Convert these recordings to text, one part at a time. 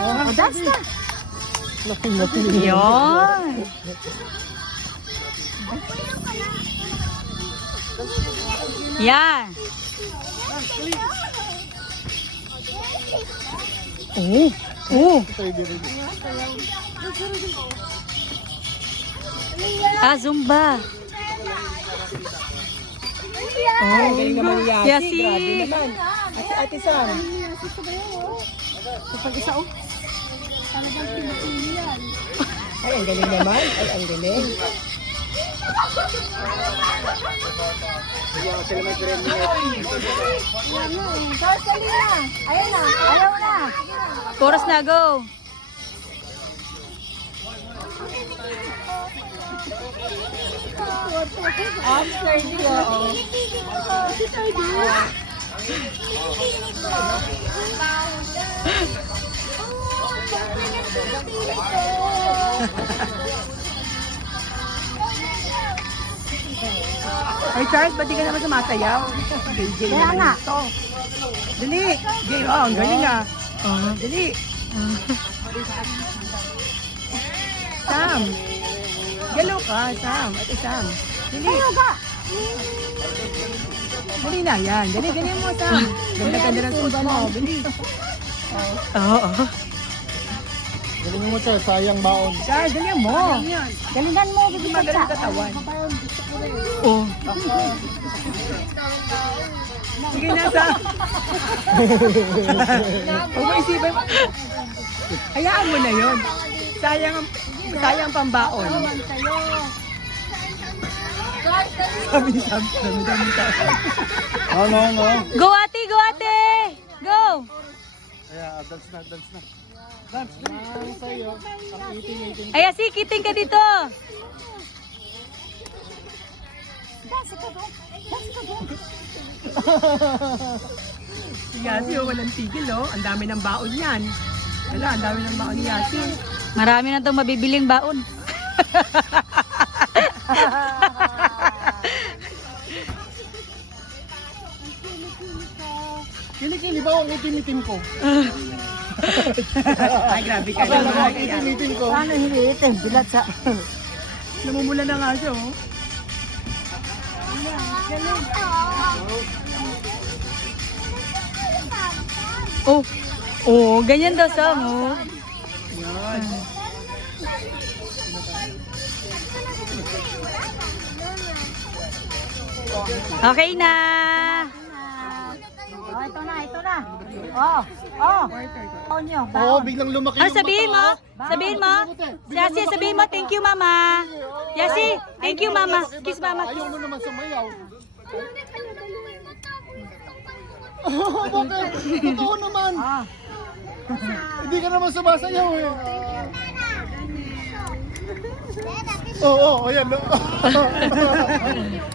Oh, that's na. Yun. Yan. Zumba. Galing naman ni Yasi. Yasi. Grabe naman. Ate Sam. Kapag isa, oh. Talagang pinapili yan. Ay, ang galing naman. Ay, ang galing. Sali na. Ayan na. Ayaw na. Chorus na, go. After niyo. Ay, Charles, ba't di ka naman sumasayaw? JJ Kaya naman nga. ito. Dali. Jay, oh, ang galing ah. Dali. Sam. Galo ka, Sam. Ate Sam. Dali. Ayaw ka. Dali na, yan. Dali, ganyan mo, Sam. Ganda-ganda ng suot mo. Dali. Oo. Galing mo siya, sayang baon. Charles, ganyan mo. Galingan mo. Hindi magaling katawan. Oh. Sige na, Sam. Huwag mo isipin. Hayaan mo na yun. Sayang pambaon. Sabi, dami tao. No. Go, ate, go, ate. Go. Kaya, dance na. Dance na sa'yo. Ang eating. Ay, si, kiting ka dito. Dance ka doon. Dance ka doon. Si Yasi, oh, walang tigil, oh. Ang dami ng baon yan. Wala, ang dami ng baon ni Yasi. Marami na itong mabibiling baon. Kilikili ba ang itim ko? Ay, grabe ka Akala ko naman. ang itim ko. Paano hiliitin? Bilat sa... Namumula na nga siya, oh. Oh. Oh, ganyan daw, Sam, oh. Okay na. Oh, ito na, ito na. Oh, oh. Oh, nyo. Oo, biglang lumaki Ano yung sabihin mo? Sabihin mo? Yasi, sabihin mo, thank you, mama. Yasi, thank you, mama. Kiss, mama. Ayaw mo naman sumayaw. Bakit? Totoo naman. Hindi ka naman sumasayaw eh. Oo, ayan.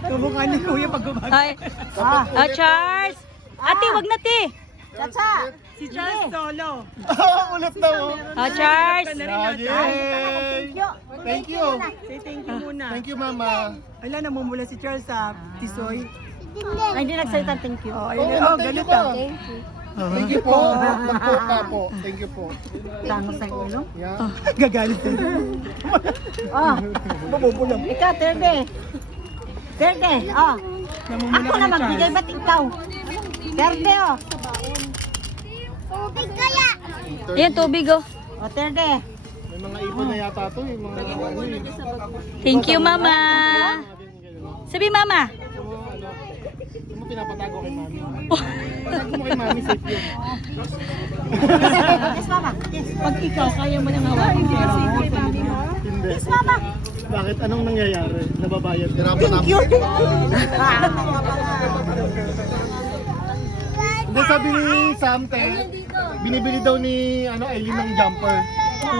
Kamukha ni Kuya pag gumagay. Ay. Charles. Ate, wag na, te. Chacha. Si Charles solo. Ulit na mo. Charles. Ka na rin, ah, Charles. Yay! Thank you. Say thank you muna. Thank you, Mama. Wala, namumula si Charles sa Tisoy. Ay, hindi nagsalita, thank you. Oh, Oo, ayun, oh, thank you ganito. ka. Thank you po. Nagpo ka po. Thank you po. Tango sa ulo. Yeah. Gagalit din. Oh, Mabubulang. ikaw, Terde. Terde, oh. Namumula Ako ka na ni magbigay, Charles. ba't ikaw? Terde, oh. Tubig kaya. Ayan, tubig, oh. Oh, Terde. May mga ibon na yata to. Yung mga ano eh. Thank you, mama. Sabi, mama. Yung mo pinapatago kay Mami. Patago mo kay Mami, safe yun. Yes, mama. Yes. Pag ikaw, kaya mo nang hawakan yung pera mo. Hindi. Yes, mama. Bakit? Anong nangyayari? Nababayad. Thank you. Hindi, sabi ni Sam, binibili daw ni Aileen ng jumper.